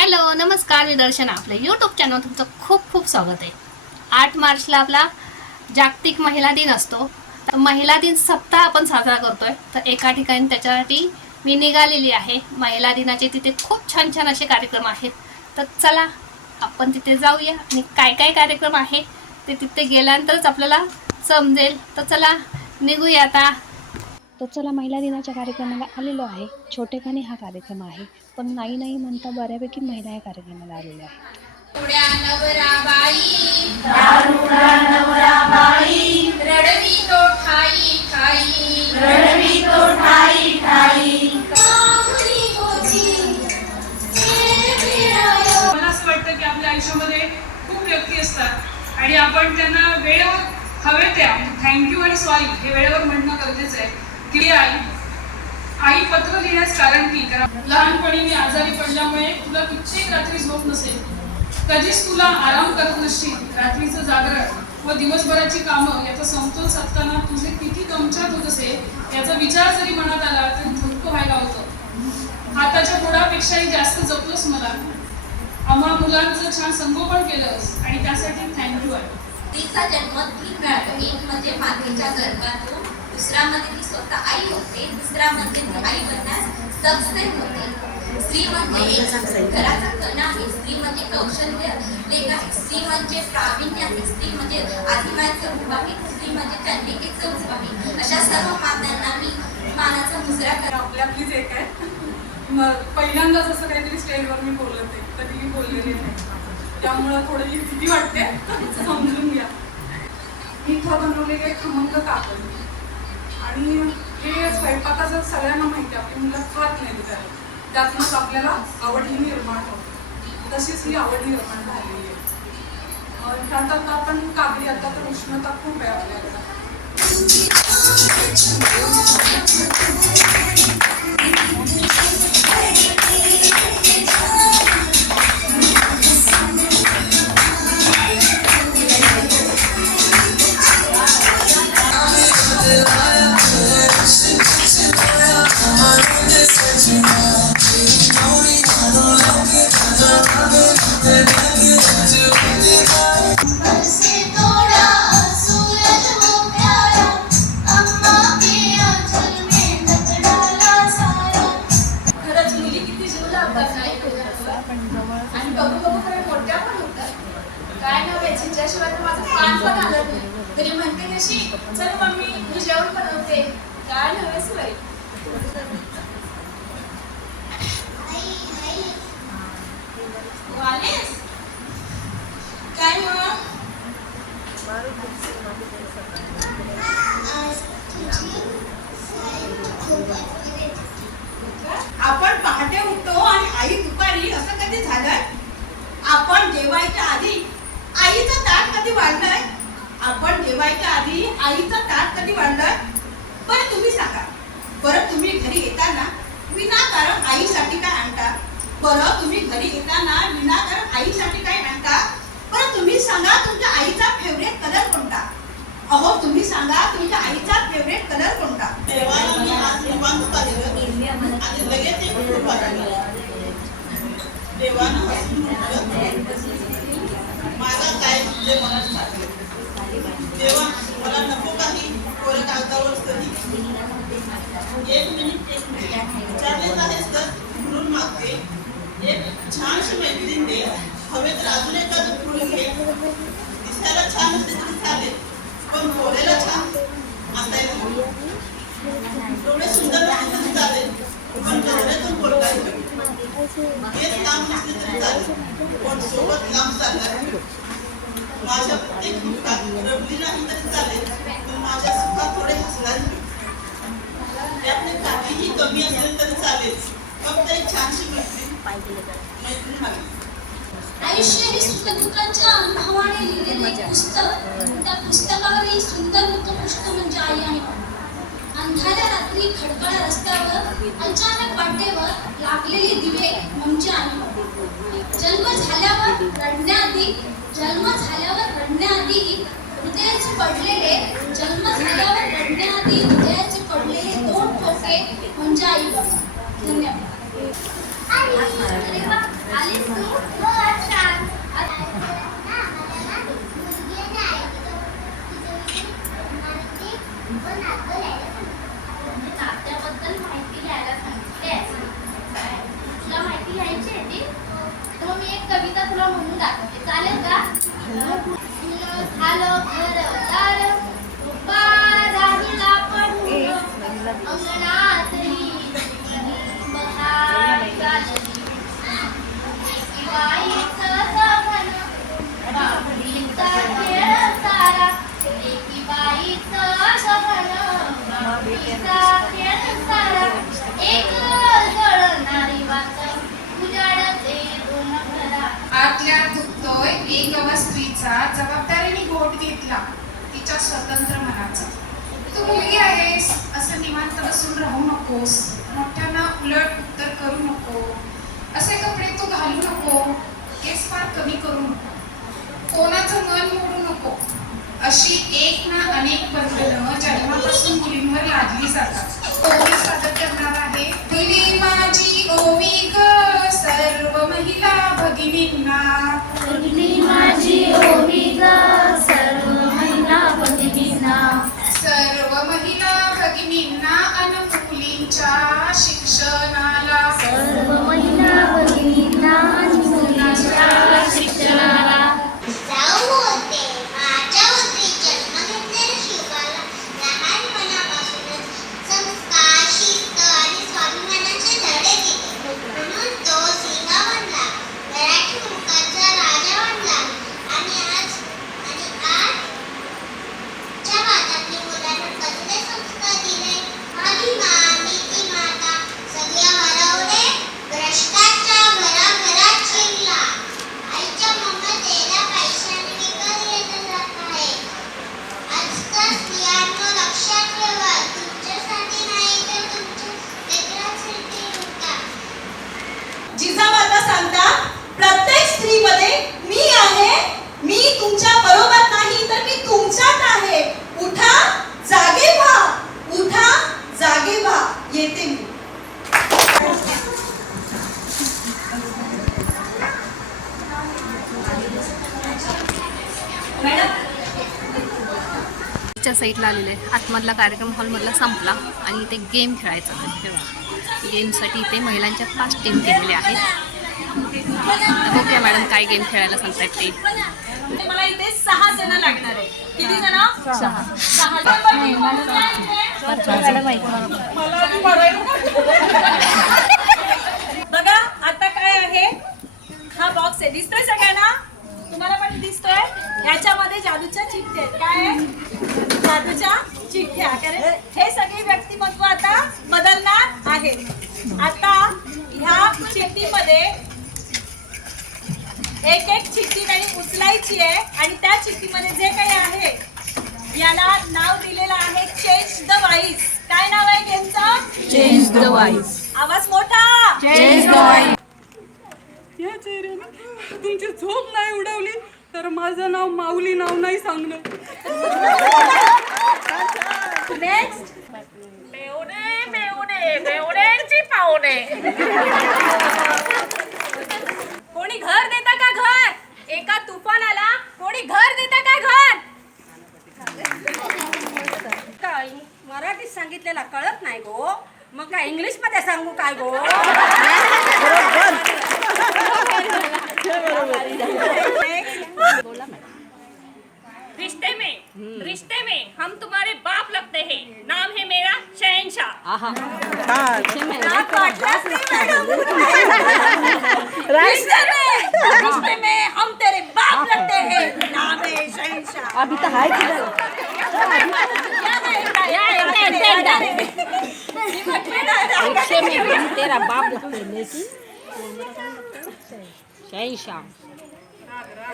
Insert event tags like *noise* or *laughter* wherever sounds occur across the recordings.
Hello नमस्कार मी दर्शना आपलं YouTube channel तुमचं खूप खूप स्वागत आहे. आठ मार्चला आपला जागतिक महिला दिन असतो. तर महिला दिन सप्ताह आपण साजरा करतोय. तर एका ठिकाणी त्याच्यासाठी मी निघालेली आहे. महिला दिनाचे तिथे खूप छान छान असे कार्यक्रम आहेत. तर चला आपण तिथे जाऊया. आणि काय काय कार्यक्रम आहे ते तिथे गेल्यानंतरच आपल्याला समजेल. तर चला निघूया आता. तर चला महिला दिनाच्या कार्यक्रमाला आलेलो आहे. छोटेखानी हा कार्यक्रम आहे. पण नाही नाही म्हणता बऱ्यापैकी महिला या कार्यक्रमाला आलेल्या आहेत. तो तो मला असं वाटतं की आपल्या आयुष्यामध्ये खूप व्यक्ती असतात. आणि आपण त्यांना वेळेवर हवे त्या. थँक्यू आणि सॉरी हे वेळेवर म्हणणं गरजेचं आहे. ती आई आई पत्र लिहिण्यास कारण की? करा लहानपणी मी आजारी पडल्यामुळे तुला कित्येक रात्री झोप नसेल. कधीच तुला आराम करत नसशील. रात्रीचं जागरण व दिवसभराची कामं याचा समतोल साधताना तुझे किती दमछाक होत असेल याचा विचार जरी मनात आला तरी धुक्क व्हायला होतं. हाताच्या बोडापेक्षाही जास्त जपलोस मला. आम्हा मुलांचं छान संगोपन केलंस आणि त्यासाठी थँक्यू आहे. तिचा जन्म तीन वेळा एक म्हणजे मातेच्या गर्भातून दुसरा म्हणजे ती स्वतः आई होते तिसरा म्हणजे ती आई बनण्यास सक्सेस होते. स्त्री म्हणजे घराचा कणा आहे स्त्री म्हणजे कौशल्य लेख आहे स्त्री म्हणजे प्रावीण्य आहे स्त्री म्हणजे आदिमायचं रूप आहे स्त्री म्हणजे चंडिकेचं रूप आहे. अशा सर्व मातांना मी मानाचा मुजरा आपल्या आपल्यातलीच एक आहे मग पहिल्यांदाच असं काहीतरी स्टेजवर मी बोलत आहे कधी मी बोललेली नाही. त्यामुळं थोडी भीती वाटते समजून घ्या. इथं बनवलेली एक खमंग कापड आणि हे स्वयंपाकाचं सगळ्यांना माहिती आहे. आपली मुलं खात नाही त्याला त्यातूनच आपल्याला आवड ही निर्माण होते. तशीच ही आवड निर्माण झालेली आहे. त्यानंतर त्यात आता आपण कागदी आता तर उष्णता खूप आहे आपल्याकडं. पान नाही तरी म्हणते कशी चल मम्मी मी जेवण बनवते. हो, काय नाव बाई. सुराई काय मग आपण पहाटे उठतो आणि आई दुपारी असं कधी झालंय? आपण जेवायच्या आधी आईचं ताट कधी वाढलंय? आपण जेवायच्या आधी आईचं ताट कधी वाढलंय बरं तुम्ही सांगा. बरं तुम्ही घरी येताना विनाकारण आईसाठी काय आणता? बरं तुम्ही घरी येताना विनाकारण आईसाठी काय आणता? बरं तुम्ही सांगा तुमच्या आईचा फेवरेट कलर कोणता? अहो तुम्ही सांगा तुमच्या आईचा फेवरेट कलर कोणता? देवाला मी देवानं काय म्हणजे मनात देवा मला नको काही कोऱ्या कागदावर कधी म्हणजे एक मिनिट एक मिनिट विचारलेच आहेस तर म्हणून मागते. एक छानशी मैत्रीण दे हवे तर अजून एखादं फुल घे दिसायला छान असते तरी चालेल. पण बोलायला छान. डोळे सुंदर असले तरी चालेल. पण डोळ्यातून बोलता येईल हेच नसले तरी चालेल. पण सोबत काम चालणार माझ्या प्रत्येक दुःखात रडली नाही तरी चालेल पण माझ्या सुखात थोडे हसणार त्यातले काहीही कमी असेल तरी चालेल फक्त एक छानशी मैत्री मैत्री हवी. आयुष्य हे सुखदुःखाच्या अनुभवाने लिहिलेले पुस्तक. त्या पुस्तकावरील सुंदर मुखपृष्ठ म्हणजे आई आणि अंधाऱ्या रात्री खडबड रस्त्यावर अचानक वाटेवर लागलेले दिवे म्हणजे आई. जन्म झाल्यावर रडण्याआधी जन्म झाल्यावर घडण्याआधी हृदयाचे पडलेले जन्म झाल्यावर घडण्याआधी हृदयाचे पडलेले दोन ठोके म्हणजे आई. बाबा धन्यवाद अरे वा आलीस तू हो अच्छा नाट्याबद्दल माहिती घ्यायला सांगितली तुला माहिती घ्यायची आहे ती तर मग मी एक कविता तुला म्हणून दाखवते चालेल का झालं घरदार राहिला पडून अंगणातली बहार गाजली. बाईचं सगन, बाहुलीचा खेळ सारा. नकोस. मोठ्यांना उलट उत्तर करू नको. असे कपडे तू घालू नको. केस फार कमी करू नको. कोणाचं मन मोडू नको. अशी एक ना अनेक बंधनं. Tchau! येते मी च्या साईडला आलेले आहे आतमधला कार्यक्रम हॉलमधला संपला आणि इथे गेम खेळायचा तेव्हा गेमसाठी इथे महिलांच्या पाच टीम केलेल्या आहेत. बघूया मॅडम काय गेम खेळायला सांगतायत ते. मला इथे सहा जण लागणार आहे किती जण? सहा. सहा बघा आता काय आहे? हा बॉक्स आहे. दिसतोय सगळ्यांना? तुम्हाला पण दिसतोय? याच्यामध्ये जादूच्या चिठ्ठ्या आहेत. काय आहे? जादूच्या चिठ्ठ्या. कारण हे सगळे व्यक्तिमत्व आता बदलणार आहेत आता ह्या चिठ्ठीमध्ये एक एक चिठ्ठी त्यांनी उचलायची आहे आणि त्या चिठ्ठीमध्ये जे काही आहे याला नाव दिलेलं आहे चेंज द वाईस काय नाव आहे गेमचं चेंज द वाईस आवाज मोठा. या चेहऱ्यानं तुमची झोप नाही उडवली तर माझं नाव माऊली नाव नाही सांगणं. नेक्स्ट मेवणे मेवणे मेवण्यांची पाहुणे. काय गो रिश्ते में रिश्ते में हम तुम्हारे बाप लगते हैं। नाम है मेरा शहनशाह. रिश्ते में रिश्ते में हम तेरे बाप लगते हैं। नाम है शहनशाह। अभी तो हाय रिक्शे में हम तेरा बाप लगते हैं लेकिन शहनशाह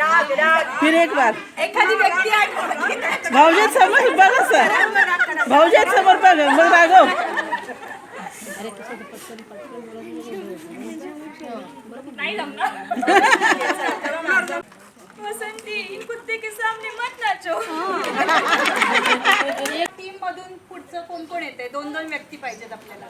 राग राग फिर एक बार एखादी व्यक्ती आठवली भाऊजी समोर बघा सर भाऊजी समोर बघा मग राघव नहीं जमना वसंती इन कुत्ते के सामने मत नाचो टीम मधून पुढचं कोण कोण येते दोन दोन व्यक्ती पाहिजेत आपल्याला.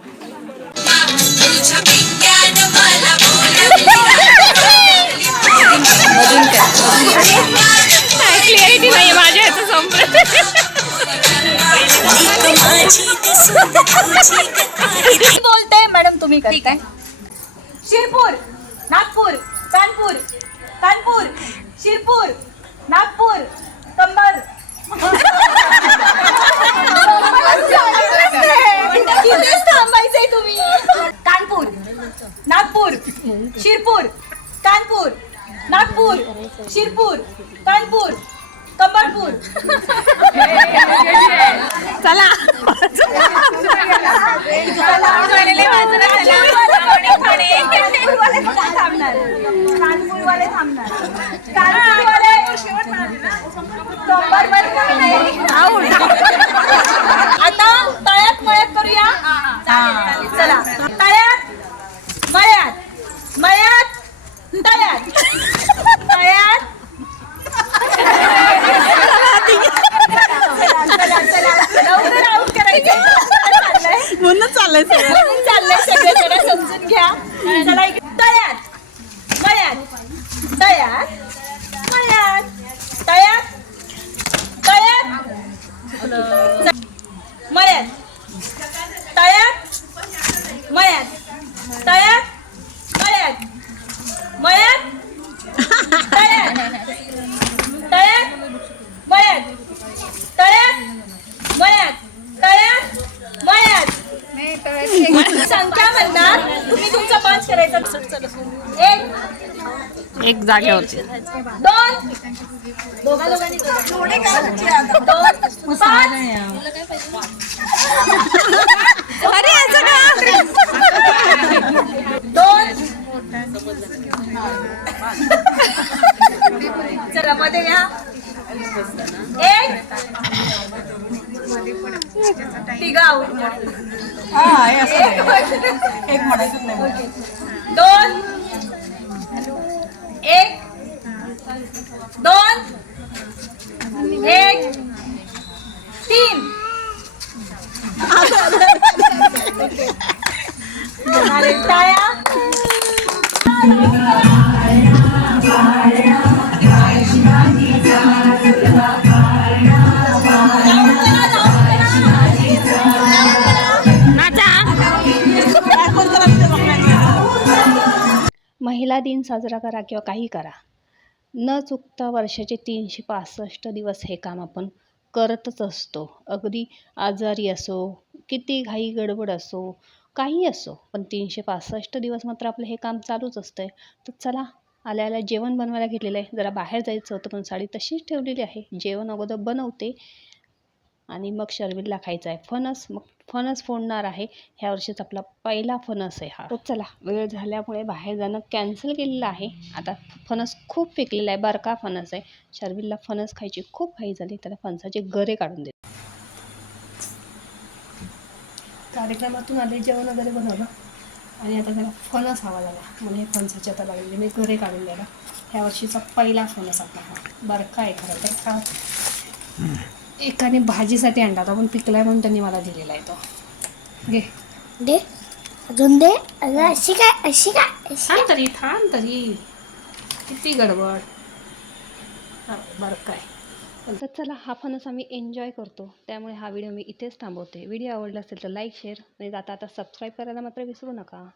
नागपूर शिरपूर कानपूर नागपूर शिरपूर कानपूर कंबरपूर चला. थांबणार. कानपूरवाले थांबणार कानपूरवाले. आता तळ्यात मळ्यात करूया चालेल, चालेल. चला तळ्यात मळ्यात मळ्यात तळ्यात तळ्यात चला, चला. लवकर out करायचं. चाललंय. म्हणून चाललंय सगळे जरा समजून घ्या चला इकडे. तळ्यात मळ्यात तळ्यात मळ्यात तळ्यात तळ्यात मळ्यात तळ्यात मळ्यात तळ्यात मळ्यात मळ्यात तळ्यात तळ्यात मळ्यात तळ्यात मळ्यात तळ्यात मळ्यात संख्या म्हणणार तुम्ही तुमचं बंद करायचं एक एक जागेवरती अरे याचं का दोन. एक. तिघा दोन. एक दोन एक तीन. *laughs* चालेल, महिला दिन साजरा करा किंवा काही करा. न चुकता वर्षाचे तीनशे पासष्ट दिवस हे काम आपण करतच असतो. अगदी आजारी असो किती घाई गडबड असो काही असो पण तीनशे पासष्ट दिवस मात्र आपलं हे काम चालूच असतं तर चला आल्या आल्या जेवण बनवायला घेतलेलं आहे. जरा बाहेर जायचं होतं पण साडी तशीच ठेवलेली आहे. जेवण अगोदर बनवते. आणि मग शर्विलला खायचा आहे. फणस मग फणस फोडणार आहे. ह्या वर्षीचा आपला पहिला फणस आहे हा. तर चला वेळ झाल्यामुळे बाहेर जाणं कॅन्सल केलेलं आहे. आता फणस खूप पिकलेला आहे बारका फणस आहे. शर्विलला फणस खायची खूप घाई झाली त्याला फणसाचे गरे काढून देते. कार्यक्रमातून आले जेवण वगैरे बनवलं. आणि आता त्याला फणस हवा झाला म्हणून हे फणसाचे आता लागलेले मी गरे काढून द्यायला. ह्या वर्षीचा पहिला फणस आपला हा. बारका आहे खरं तर. का एकाने भाजीसाठी आणला होता पण पिकलाय म्हणून त्यांनी मला दिलेला आहे तो. घे. दे. अजून दे. अगं अशी काय अशी काय अशी थांब तरी थांब तरी. किती गडबड. हा बरं काय. तर चला हा फणस आम्ही एन्जॉय करतो. त्यामुळे हा व्हिडिओ मी इथेच थांबवते. व्हिडिओ आवडला असेल तर लाईक शेअर आणि आता आता सबस्क्राईब करायला मात्र विसरू नका.